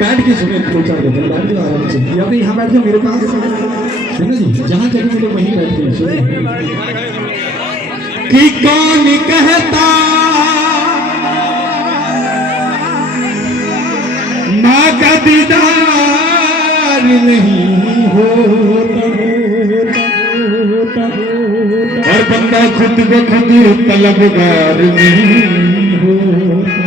बैठ के सुने 2-4 घंटे बैठ के आराम से, या फिर यहाँ बैठ के मेरे पास है ना जी, जहाँ जगह मिले वहीं बैठ के सुने। कि कौन कहता माँ का दीदार नहीं होता, और बंदा खुद ब खुद तलबगार नहीं होता।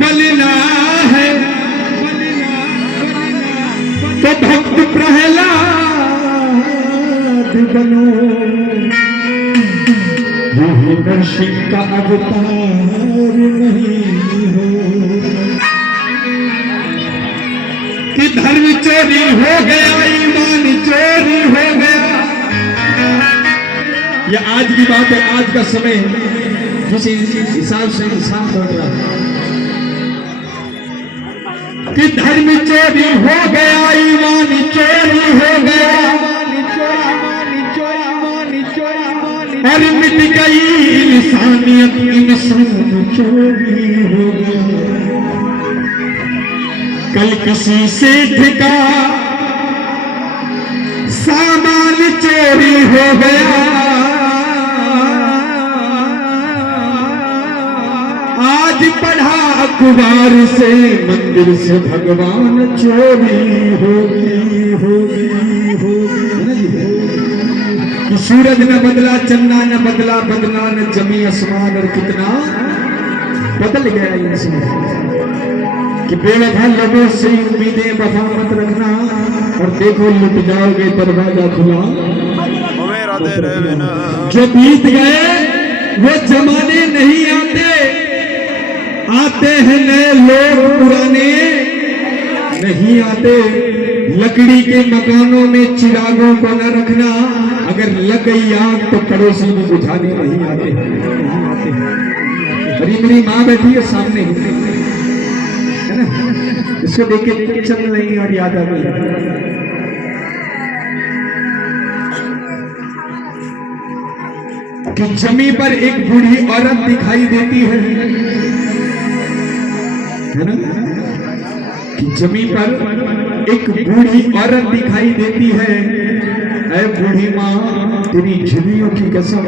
बलिना है तो भक्त प्रहलाद बनो, यही नरसिंह का अवतार नहीं हो। कि धर्म चोरी हो गया, ईमान चोरी हो गया। ये आज की बात है, आज का समय जिस हिसाब से इंसान बढ़ रहा है। कि धर्म चोरी हो गया, ईमान चोरी हो गया, और मिट गई इंसानियत, इंसान चोरी हो गया। कल किसी सेठ का सामान चोरी हो गया, आज पढ़ा अखबार से मंदिर से भगवान चोरी हो गई, हो गई, हो गई। कि सूरज न बदला, चंदा न बदला, बदला न जमी आसमान, और कितना बदल गया इंसान। कि बेवफा लोगों से उम्मीदें वफा मत रखना, और देखो लुट जाओगे दरवाजा खुला। जो बीत गए वो जमाने नहीं आते, आते हैं नए लोग, पुराने नहीं आते। लकड़ी के मकानों में चिरागों को न रखना, अगर लग गई आग तो पड़ोसी में बुझाने नहीं आते, नहीं आते। अरे मेरी माँ बैठी है सामने, है ना, इसको देख के चल रही और याद आ गई। कि जमी पर एक बूढ़ी औरत दिखाई देती है ना, कि जमी पर एक बूढ़ी औरत दिखाई देती है। ऐ बूढ़ी माँ तेरी झुर्रियों की कसम,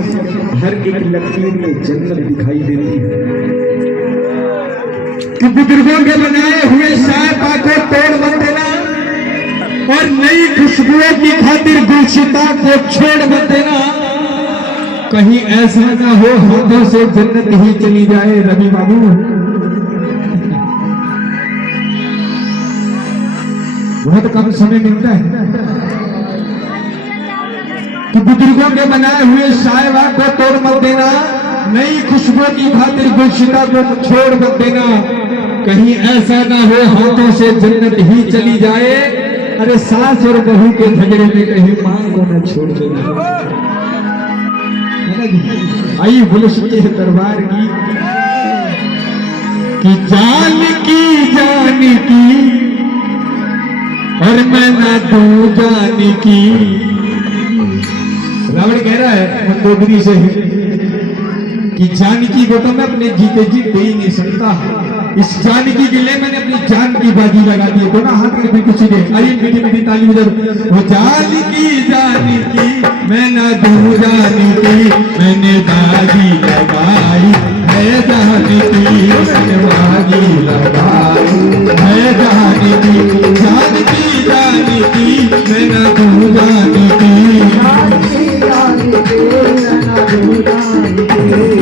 हर एक लकीर में जन्नत दिखाई देती है। कि बुजुर्गों के बनाए हुए साहिबा को तोड़ मत देना, और नई खुशबुओं की खातिर गुलशिता को छोड़ मत देना। कहीं ऐसा ना हो हाथों से जन्नत ही चली जाए। रवि बाबू, बहुत कम समय मिलता है। कि बुजुर्गों के बनाए हुए साहिबा को तोड़ मत देना, नई खुशबू की खातिर गुलशिता को छोड़ मत देना। कहीं ऐसा ना हो हाथों से जन्नत ही चली जाए। अरे सास और बहू के झगड़े में कहीं मां को न छोड़ देना। आइए बोलो सुनिए दरबार की। कि जान की और मैं ना दूं जान की। रावण कह रहा है मंदोदरी से कि जानकी को तो मैं अपने जीते जी दे ही नहीं सकता, इस जानकी के लिए मैंने अपनी जान की बाजी लगा दी। दोनों हाथ में भी कुछ नहीं। आइए मीठी मीठी ताली बजाओ। वो जानकी मैं ना दूं जानकी, मैंने बाजी लगाई है जानकी, मैंने बाजी लगाई है जानकी। जानकी मैं ना दूं जानकी,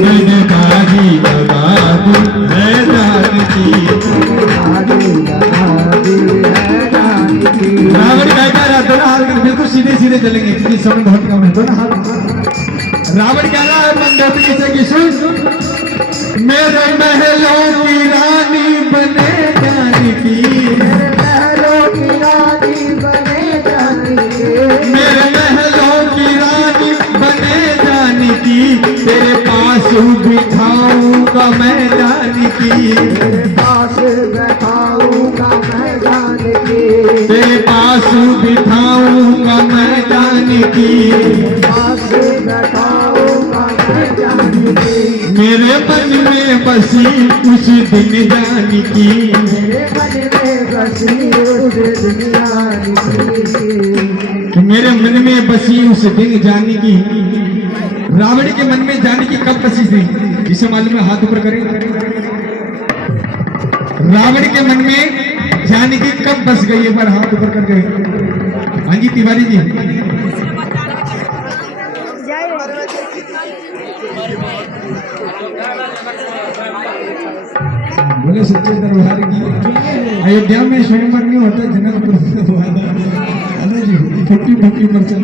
मैंने बाजी लगा दी है जानकी। रावण क्या कह रहा है? दोनों हाथ बिल्कुल सीधे सीधे चलेंगे क्योंकि समय बहुत कम है। दोनों हाथ। रावण कह रहा है मंदोदरी से कि सुन, मेरे महलों की रानी बने जानकी, मेरे महलों की रानी बने जानकी, मेरे महलों की रानी बने जानकी। तेरे पास बिठाऊंगा मैं जानकी, तेरे पास बैठाऊंगा मैं जानकी, तेरे पास बिठाऊंगा मैं जानकी, पास बैठाऊंगा मैं जानकी। मेरे मन में बसी उस दिन जाने की, मेरे मन में बसी उस दिन जाने की, कि मेरे मन में बसी उस दिन जाने की। रावण के मन में जाने की कब बसी थी? जिसे मालूम है हाथ ऊपर करें। रावण के मन में जाने की कब बस गई? एक बार हाथ ऊपर कर गए। हाँ जी तिवारी जी। बोले सच्चे दरबार की। अयोध्या में स्वयंवर नहीं होता, जनकपुर में हुआ था जी। फुटी फुटी मरचन।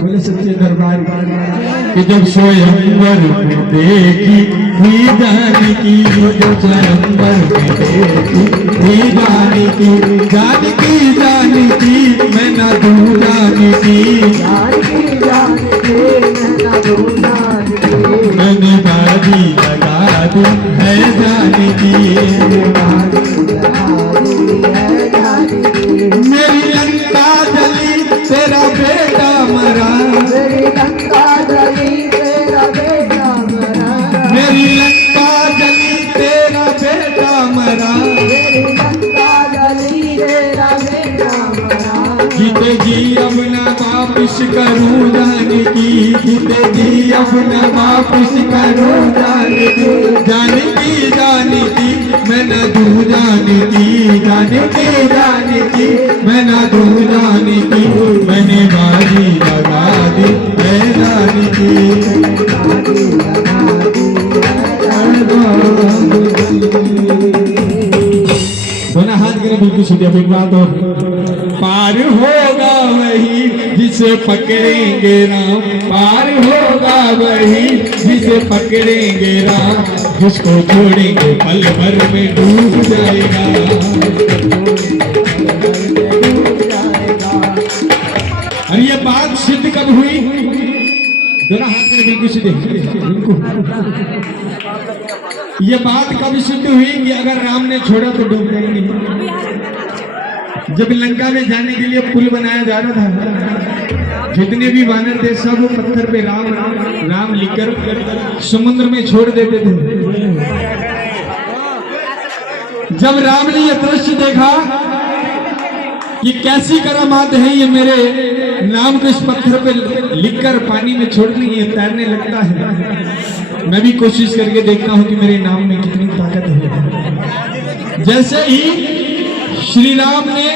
बोले सच्चे दरबार कि जब स्वयंवर में देखी थी जानी की, जो स्वयंवर में देखी थी जानी की, जानी की मैं ना दूँ जानी की, मैंने बाजी लगा दी है जानी की। मेरी लंका जली तेरा बेटा मरा, मेरी लंका जली तेरा बेटा मरा, मेरी लंका जली तेरा बेटा मरा, मेरी लंका जली तेरा बेटा मरा, जीते जी अब न वापिस करूँ जाने की, जीते जी अब न वापिस करूँ जाने की, जाने की मैं न दूँ जाने की, जाने की मैं न दूँ जाने की, मैंने बाजी लगा दी है जाने की। दोनों हाथ गिरे बिल्कुल सीधे। एक बात और, पार होगा वही जिसे पकड़ेंगे राम, पार होगा वही जिसे पकड़ेंगे राम, जिसको छोड़ेंगे पल भर में डूब जाएगा। और ये बात सिद्ध कब हुई? दोनों हाथ गिरे बिल्कुल सीधे बिल्कुल। ये बात कब सिद्ध हुई कि अगर राम ने छोड़ा तो डूब जाएंगे? जब लंका में जाने के लिए पुल बनाया जा रहा था, जितने भी वानर थे सब पत्थर पे राम राम राम लिखकर समुद्र में छोड़ देते थे। जब राम ने यह दृश्य देखा कि कैसी करामात है ये, मेरे नाम को इस पत्थर पे लिखकर पानी में छोड़ दी, ये तैरने लगता है। मैं भी कोशिश करके देखता हूं कि मेरे नाम में कितनी ताकत है। जैसे ही श्री राम ने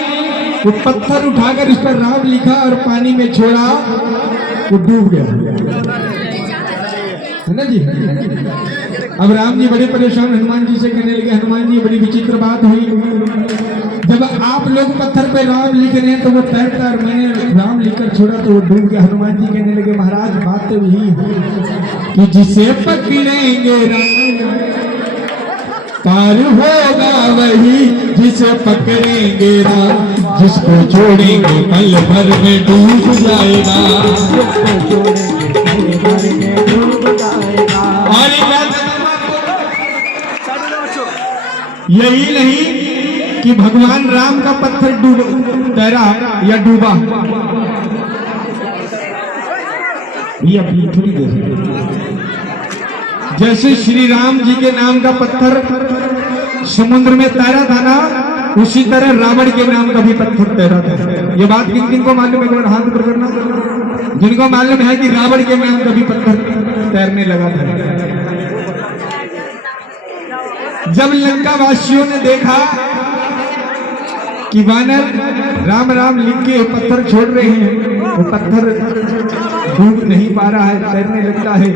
वो पत्थर उठाकर उस पर राम लिखा और पानी में छोड़ा, वो डूब गया, है ना जी। अब राम जी बड़े परेशान हनुमान जी से कहने लगे, हनुमान जी बड़ी विचित्र बात हुई, जब आप लोग पत्थर पे राम लिख रहे हैं तो वो तैरता, और मैंने राम लिखकर छोड़ा तो वो डूब गया। हनुमान जी कहने लगे, महाराज बात तो यही है कि जिसे पकड़ेंगे राम पार होगा वही जिसे पकड़ेंगे राम, जिसको छोड़ेंगे पल भर में डूब जाएगा। और यही नहीं कि भगवान राम का पत्थर तैरा या डूबा, ये अपनी थोड़ी देर जैसे श्री राम जी के नाम का पत्थर समुद्र में तैरा था ना, उसी तरह रावण के नाम का भी पत्थर तैरा था। ये बात किन किन को मालूम है? हाथ ऊपर करना जिनको मालूम है कि रावण के नाम का भी पत्थर तैरने लगा था। जब लंका वासियों ने देखा कि वानर राम राम लिख के पत्थर छोड़ रहे हैं, वो पत्थर डूब नहीं पा रहा है, तैरने लगता है,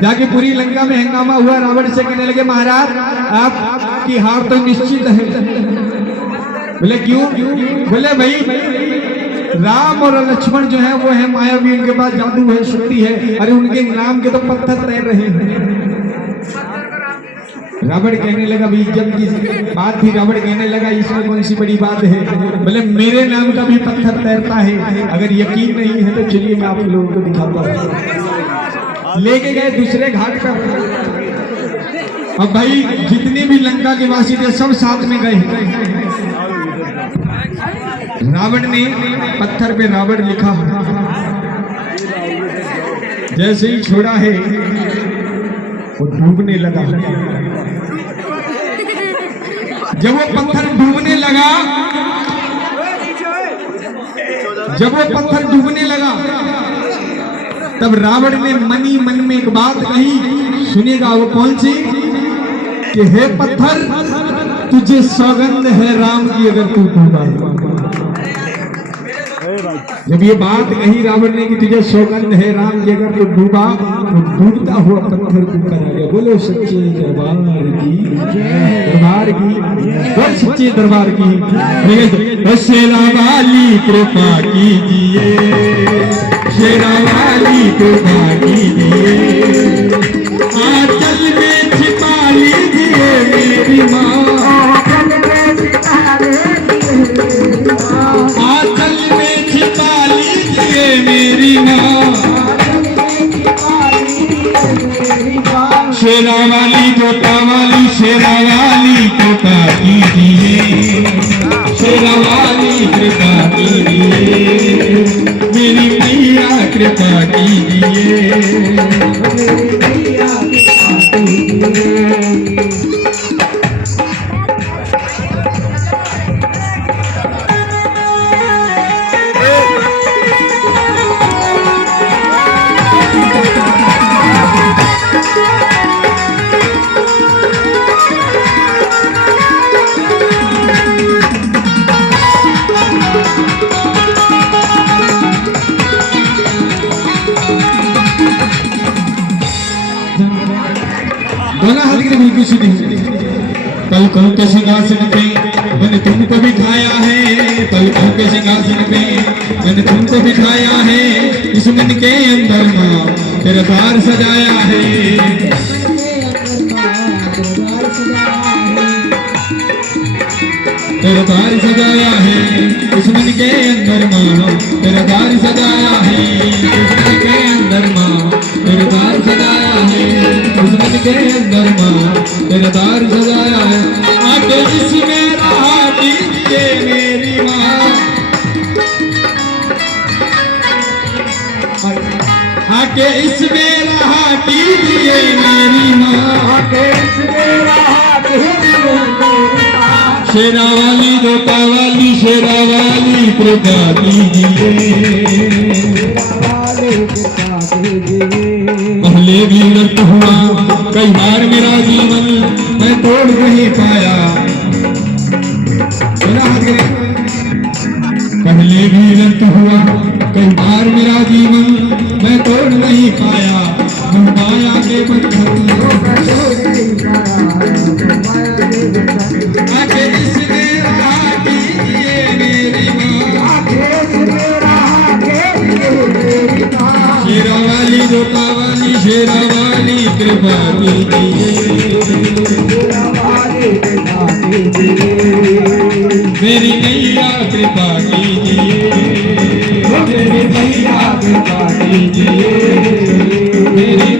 जाके पूरी लंका में हंगामा हुआ। रावण से कहने लगे, महाराज आपकी हार तो निश्चित है। बोले क्यों? बोले भाई राम और लक्ष्मण जो है वो है मायावी, उनके पास जादू है, शक्ति है, अरे उनके नाम के तो पत्थर तैर रहे हैं। रावण कहने लगा, भाई जब की बात थी, रावण कहने लगा इसमें कौन सी बड़ी बात है? बोले मेरे नाम का भी पत्थर तैरता है, अगर यकीन नहीं है तो चलिए मैं आप लोगों को दिखाता हूँ। लेके गए दूसरे घाट पर। अब भाई जितने भी लंका के वासी थे सब साथ में गए। रावण ने पत्थर पे रावण लिखा, जैसे ही छोड़ा है वो डूबने लगा। जब वो पत्थर डूबने लगा, जब वो पत्थर डूबने लगा, तब रावण ने मन ही मन में एक बात कही, सुनेगा वो कौन सी, कि हे पत्थर, तुझे सौगंध है राम की अगर तू डूबा। जब ये बात कही रावण ने कि तुझे सौगंध है राम की अगर तू डूबा, तो डूबता हुआ पत्थर ऊपर आ गया। बोलो सच्चे दरबार की, दरबार की, बोल सच्चे दरबार की। शेरा वाली कृपा कीजिए, शेरा वाली कृपा कीजिए, आंचल में छिपा लीजिए मेरी माँ, आंचल में छिपा लीजिए मेरी माँ। शेरा वाली जोता वाली, शेरा वाली कृपा कीजिए, शेरा वाली कृपा कीजिए, मेरी मैया कृपा कीजिए, मेरी मैया कृपा कीजिए। दोनों हाथ की बिल्कुल सीधी। पलकों के सिंहासन पे मैंने तुमको बिठाया है, पलकों के सिंहासन पे मैंने तुमको बिठाया है, इस मन के अंदर माँ तेरा द्वार सजाया है, तेरा द्वार सजाया है, इस मन के अंदर माँ तेरा द्वार सजाया है, इस मन के अंदर माँ तेरा द्वार सजाया है, इस मन के अंदर माँ तेरा द्वार सजाया है। आके इसमें रहा कीजिए मेरी माँ, आके इसमें रहा कीजिए मेरी माँ, आके इसमें रहा कीजिए मेरी माँ। शेरा वाली जोता वाली, शेरा वाली कृपा कीजिए, पहले भी व्यर्थ हुआ कई बार मेरा जीवन, मैं तोड़ नहीं पाया, पहले भी व्यर्थ हुआ कई बार मेरा जीवन, मैं तोड़ नहीं पाया, माया के बंधन आके इसमें रहा कीजिए मेरी माँ, शेरा वाली जोता वाली, शेरा वाली कृपा कीजिए, मेरी मैया कृपा कीजिए, मेरी मैया कृपा कीजिए, मेरी